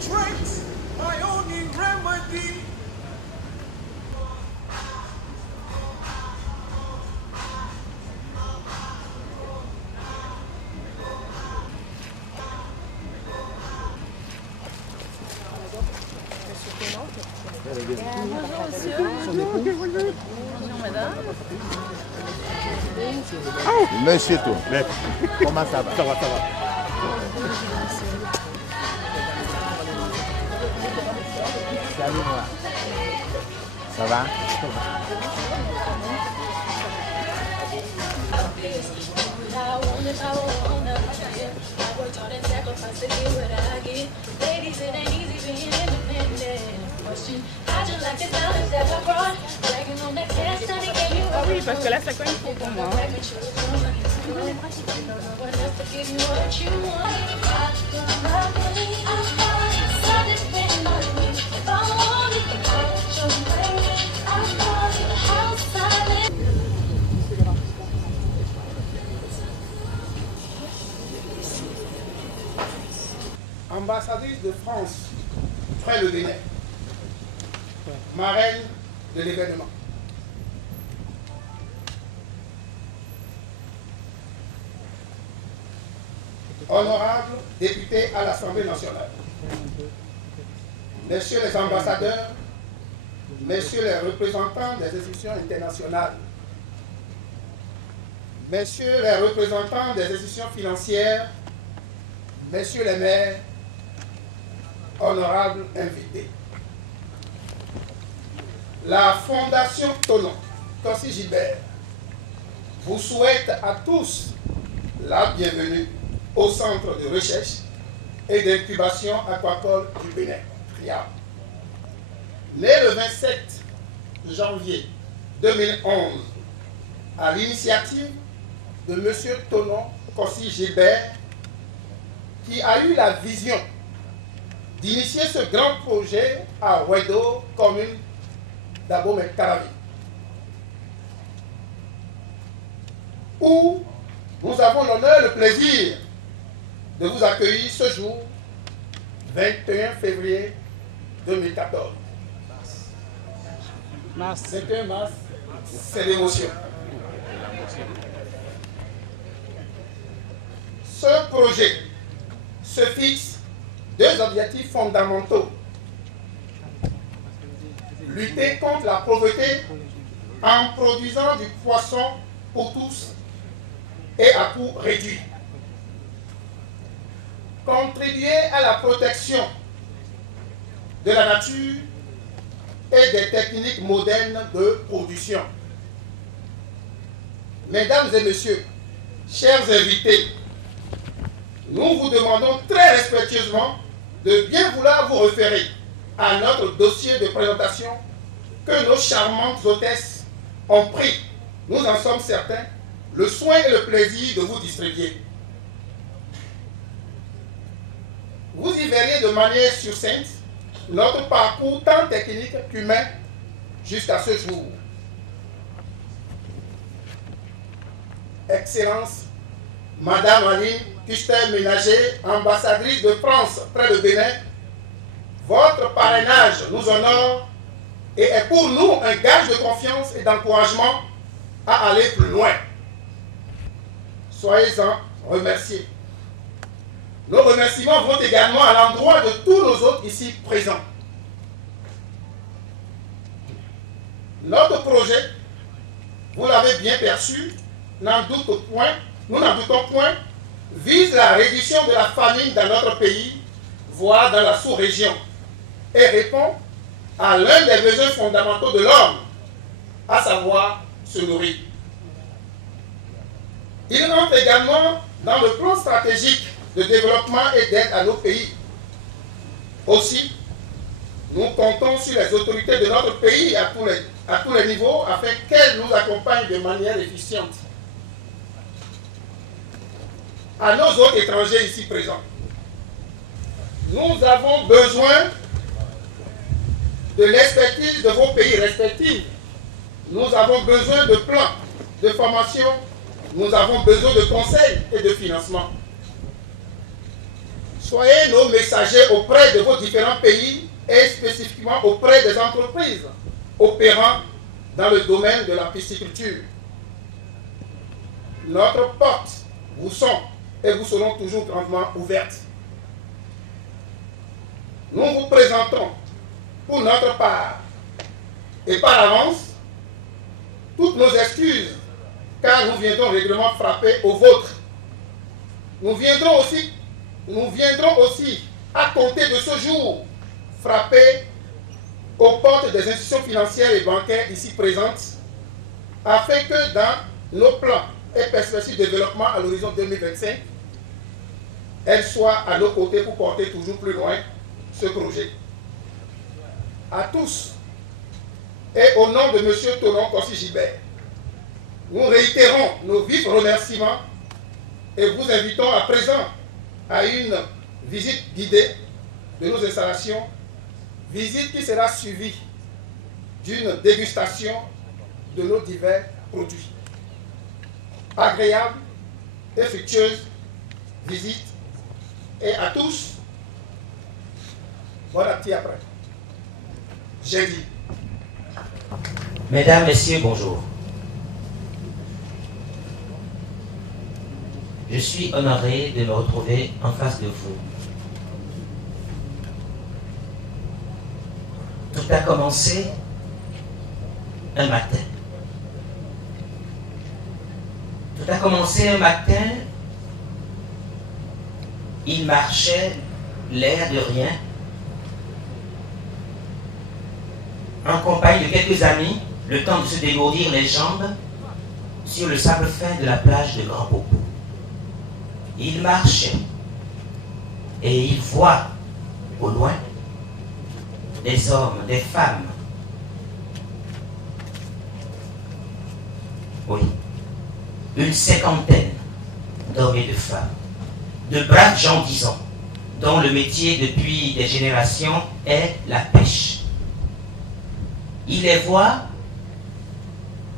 Strength, my only remedy. Bonjour monsieur. Bonjour madame. Monsieur tout. Comment ça va? Ça va, ça va. Salut moi. Ça va? Ah oui, parce que là ça cogne trop pour moi. Ambassadrice de France, Frère Le Bénin, marraine de l'événement. Honorables députés à l'Assemblée nationale, messieurs les ambassadeurs, messieurs les représentants des institutions internationales, messieurs les représentants des institutions financières, messieurs les maires, honorables invités. La Fondation Tonon, Kossi Gilbert, vous souhaite à tous la bienvenue au Centre de recherche et d'incubation aquacole du Bénin, FRIA. Né le 27 janvier 2011, à l'initiative de M. Tonon Kossi Gilbert, qui a eu la vision d'initier ce grand projet à Wedo, commune d'Abomey-Caravi, où nous avons l'honneur et le plaisir de vous accueillir ce jour, 21 février 2014. 21 mars, c'est l'émotion. Ce projet se fixe deux objectifs fondamentaux. Lutter contre la pauvreté en produisant du poisson pour tous et à coût réduit. Contribuer à la protection de la nature et des techniques modernes de production. Mesdames et messieurs, chers invités, nous vous demandons très respectueusement de bien vouloir vous référer à notre dossier de présentation que nos charmantes hôtesses ont pris, nous en sommes certains, le soin et le plaisir de vous distribuer. Vous y verrez de manière succincte notre parcours tant technique qu'humain jusqu'à ce jour. Excellence, Madame Aline Kuster-Ménager, ambassadrice de France près de Bénin, votre parrainage nous honore et est pour nous un gage de confiance et d'encouragement à aller plus loin. Soyez-en remerciés. Nos remerciements vont également à l'endroit de tous nos autres ici présents. Notre projet, vous l'avez bien perçu, nous n'en doutons point, vise la réduction de la famine dans notre pays, voire dans la sous-région, et répond à l'un des besoins fondamentaux de l'homme, à savoir se nourrir. Il rentre également dans le plan stratégique de développement et d'aide à nos pays. Aussi, nous comptons sur les autorités de notre pays à tous les niveaux afin qu'elles nous accompagnent de manière efficiente. À nos autres étrangers ici présents, nous avons besoin de l'expertise de vos pays respectifs. Nous avons besoin de plans de formation, nous avons besoin de conseils et de financement. Soyez nos messagers auprès de vos différents pays et spécifiquement auprès des entreprises opérant dans le domaine de la pisciculture. Notre porte vous sont et vous seront toujours grandement ouvertes. Nous vous présentons pour notre part et par avance toutes nos excuses, car nous viendrons régulièrement frapper au vôtre. Nous viendrons aussi à compter de ce jour frapper aux portes des institutions financières et bancaires ici présentes, afin que dans nos plans et perspectives de développement à l'horizon 2025, elles soient à nos côtés pour porter toujours plus loin ce projet. À tous, et au nom de M. Tonon Kossi-Gilbert, nous réitérons nos vifs remerciements et vous invitons à présent à une visite guidée de nos installations, visite qui sera suivie d'une dégustation de nos divers produits. Agréable et fructueuse visite, et à tous, bon appétit après. J'ai dit. Mesdames, Messieurs, bonjour. Je suis honoré de me retrouver en face de vous. Tout a commencé un matin. Tout a commencé un matin. Il marchait, l'air de rien, en compagnie de quelques amis, le temps de se dégourdir les jambes sur le sable fin de la plage de Grand Popo. Il marchait et il voit au loin des hommes, des femmes. Oui, une cinquantaine d'hommes et de femmes, de braves gens, disons, dont le métier depuis des générations est la pêche. Il les voit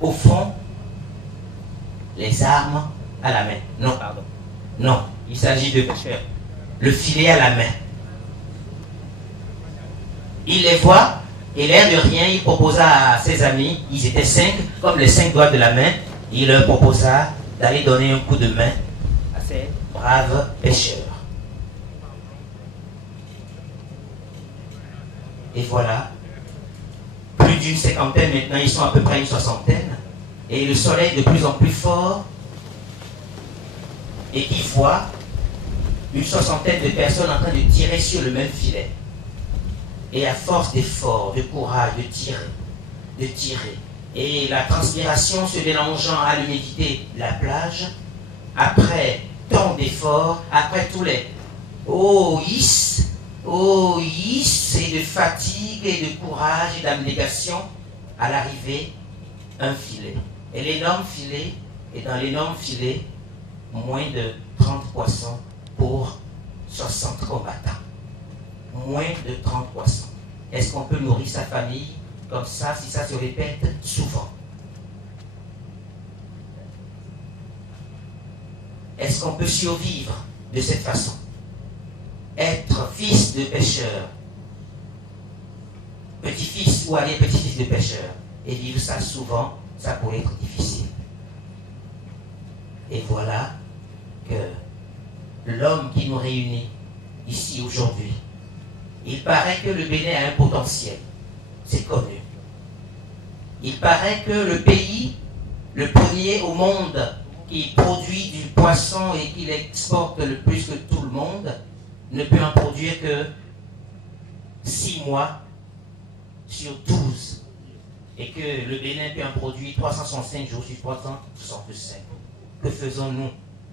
au fond, les armes à la main. Non, pardon. Non, il s'agit de pêcheurs. Le filet à la main. Il les voit et l'air de rien, il proposa à ses amis, ils étaient 5, comme les 5 doigts de la main, il leur proposa d'aller donner un coup de main à ces braves pêcheurs. Et voilà, plus d'une cinquantaine maintenant, ils sont à peu près une soixantaine, et le soleil de plus en plus fort, et qui voit une soixantaine de personnes en train de tirer sur le même filet. Et à force d'effort, de courage, de tirer, et la transpiration se mélangeant à l'humidité de la plage, après tant d'efforts, après tous les oh yes, et de fatigue, et de courage, et d'abnégation, à l'arrivée, un filet. Et l'énorme filet, et dans l'énorme filet, moins de 30 poissons pour 60 combattants. Moins de 30 poissons. Est-ce qu'on peut nourrir sa famille comme ça, si ça se répète souvent? Est-ce qu'on peut survivre de cette façon? Être fils de pêcheur, petit-fils ou arrière-petit-fils de pêcheur, et vivre ça souvent, ça pourrait être difficile. Et voilà que l'homme qui nous réunit ici aujourd'hui, il paraît que le Bénin a un potentiel, c'est connu. Il paraît que le pays, le premier au monde qui produit du poisson et qui l'exporte le plus que tout le monde, ne peut en produire que 6 mois sur 12. Et que le Bénin peut en produire 365 jours sur 365. Que faisons-nous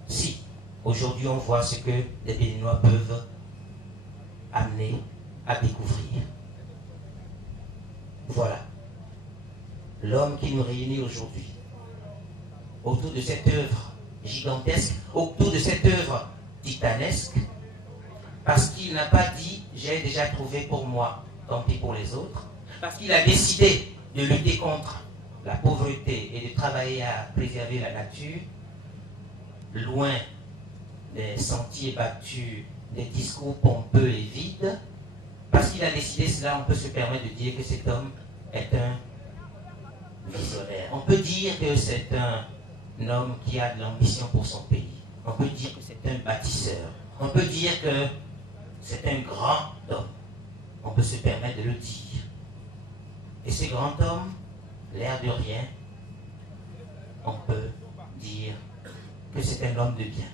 si aujourd'hui on voit ce que les Béninois peuvent amener à découvrir? Voilà l'homme qui nous réunit aujourd'hui autour de cette œuvre gigantesque, autour de cette œuvre titanesque, parce qu'il n'a pas dit « j'ai déjà trouvé pour moi, tant pis pour les autres », parce qu'il a décidé de lutter contre la pauvreté et de travailler à préserver la nature, loin des sentiers battus des discours pompeux et vides. Parce qu'il a décidé cela, on peut se permettre de dire que cet homme est un visionnaire. On peut dire que c'est un homme qui a de l'ambition pour son pays. On peut dire que c'est un bâtisseur. On peut dire que c'est un grand homme. On peut se permettre de le dire. Et ce grand homme, l'air de rien, on peut dire que c'est un homme de bien.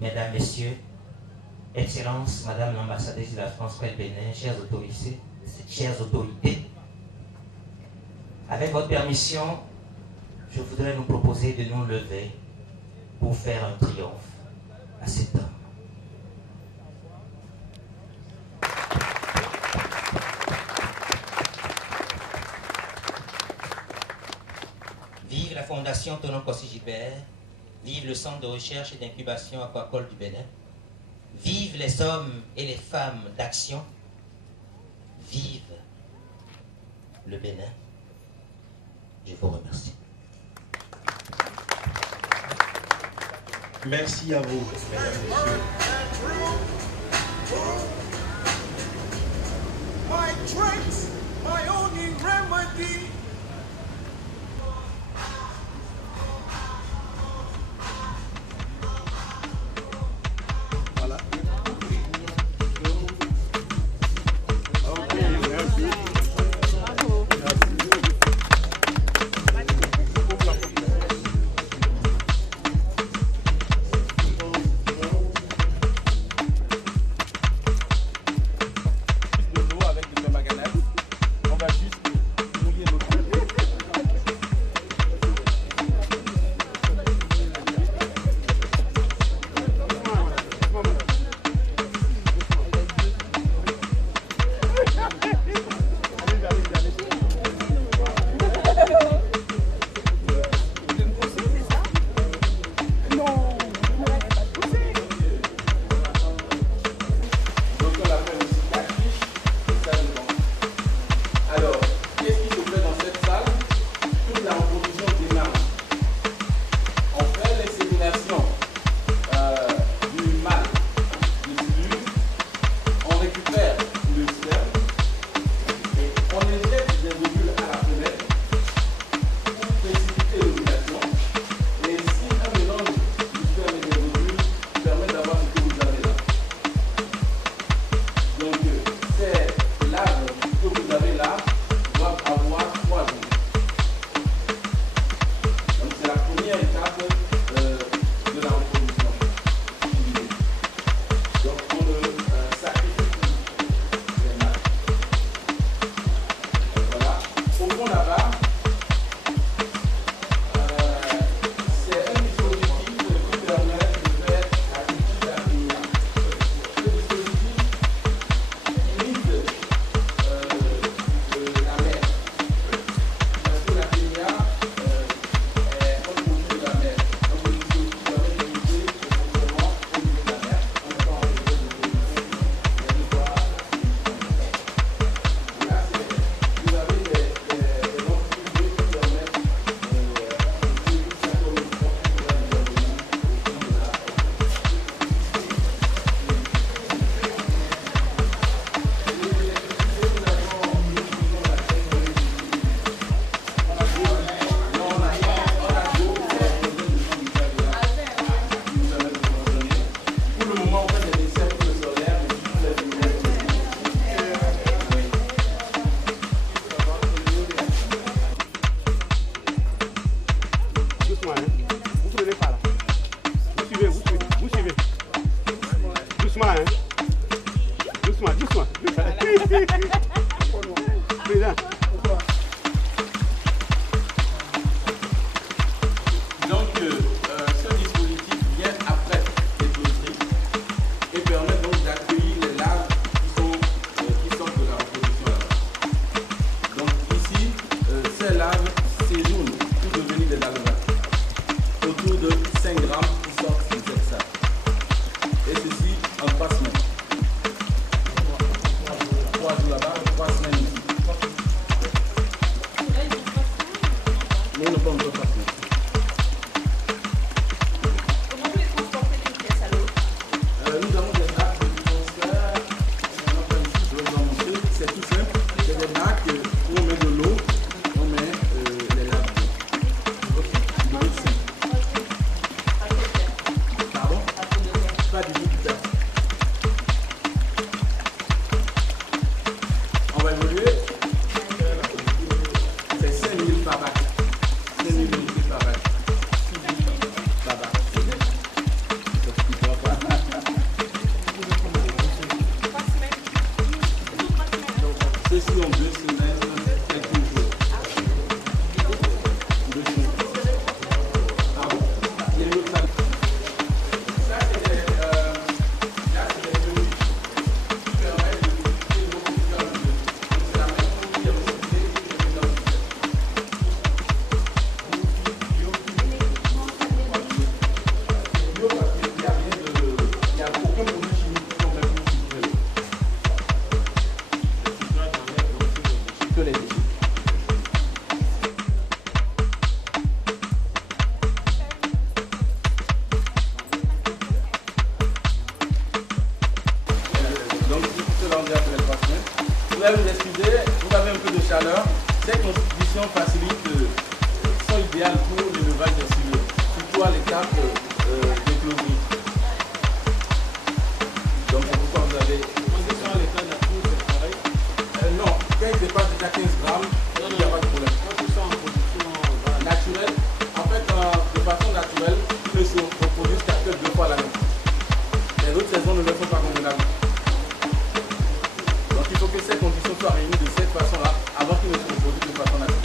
Mesdames, Messieurs, Excellence, Madame l'ambassadrice de la France près le Bénin, chères autorités, avec votre permission, je voudrais nous proposer de nous lever pour faire un triomphe à cet homme. Vive la Fondation Tonon Kossi Gilbert, vive le Centre de recherche et d'incubation aquacole du Bénin, vive les hommes et les femmes d'action, vive le Bénin. Je vous remercie. Merci à vous, mesdames et messieurs. My drinks, my only remedy. Voilà. Ok, merci. Bravo. Président. Donc, ce dispositif vient après les politiques et permet donc d'accueillir les larves qui sortent de la reproduction. Donc ici, ces larves séjournent pour devenir des larves. Autour de 5 grammes qui sortent de cette salle. Et ceci en passe même. 3 jours là-bas. ceci en 2 semaines, quelques jours. 2 semaines. Ah bon. Il y a une autre salle. Ça, c'est les menus qui permettent de visiter l'eau pour faire le jeu. Donc, c'est la même chose qui est aussi il n'y a aucun produit chimique qui permet de filtrer l'eau. Que les déchets. Donc, cela on dit après les patients. Vous allez vous excuser, vous avez un peu de chaleur. Ces conditions sont idéales pour l'élevage des silures, surtout à l'étape d'éclosion. Donc, c'est pourquoi vous avez. Condition à l'état de la cour, c'est pareil. Non, quand il dépasse déjà 15 grammes, il n'y a pas de problème. Quand ils sont en production naturelle, en fait, de façon naturelle, ils ne se reproduisent qu'à 2 fois l'année. Les autres saisons ne leur sont pas convenables. Donc il faut que ces conditions soient réunies de cette façon-là avant qu'ils ne se reproduisent de façon naturelle.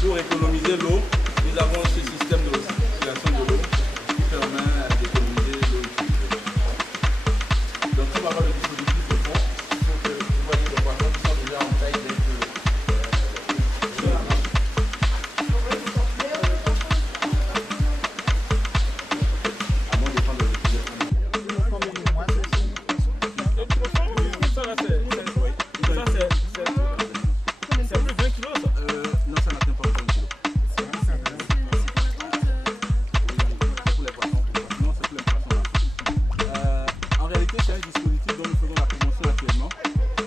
Pour économiser l'eau, nous avons ce système de recirculation de l'eau qui permet d'économiser l'eau utilisée. Donc on va voir le dispositif de fond pour que vous voyez les poissons qui sont déjà en taille à moins de prendre le c'est plus 20 kilos ça. Non, ça n'atteint pas 20 kilos. C'est pour les poissons. Non, c'est pour les poissons. En réalité, c'est un dispositif dont nous faisons la promotion actuellement.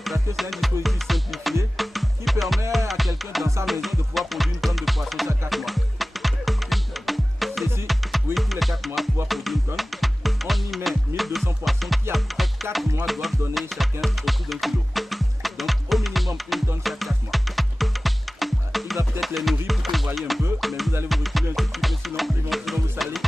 Parce que c'est un dispositif simplifié qui permet à quelqu'un dans sa maison de pouvoir produire une tonne de poisson chaque 4 mois. Ceci, oui, tous les 4 mois, pouvoir produire une tonne. On y met 1200 poissons qui, après 4 mois, doivent donner chacun au-dessus d'un kilo. Donc, au minimum, une tonne chaque 4 mois. Il va peut-être les nourrir pour que vous voyez un peu, mais vous allez vous reculer un tout petit peu, sinon ils vont vous salir.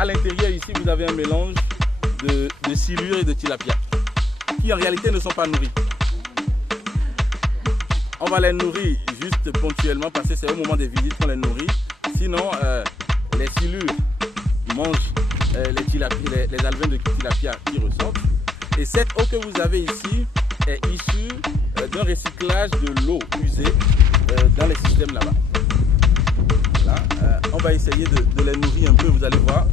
À l'intérieur ici, vous avez un mélange de silure et de tilapia qui en réalité ne sont pas nourris. On va les nourrir juste ponctuellement parce que c'est au moment des visites qu'on les nourrit. Sinon, les silures mangent les alevins de tilapia qui ressortent. Et cette eau que vous avez ici est issue d'un recyclage de l'eau usée dans les systèmes là-bas. Là, on va essayer de les nourrir un peu, vous allez voir.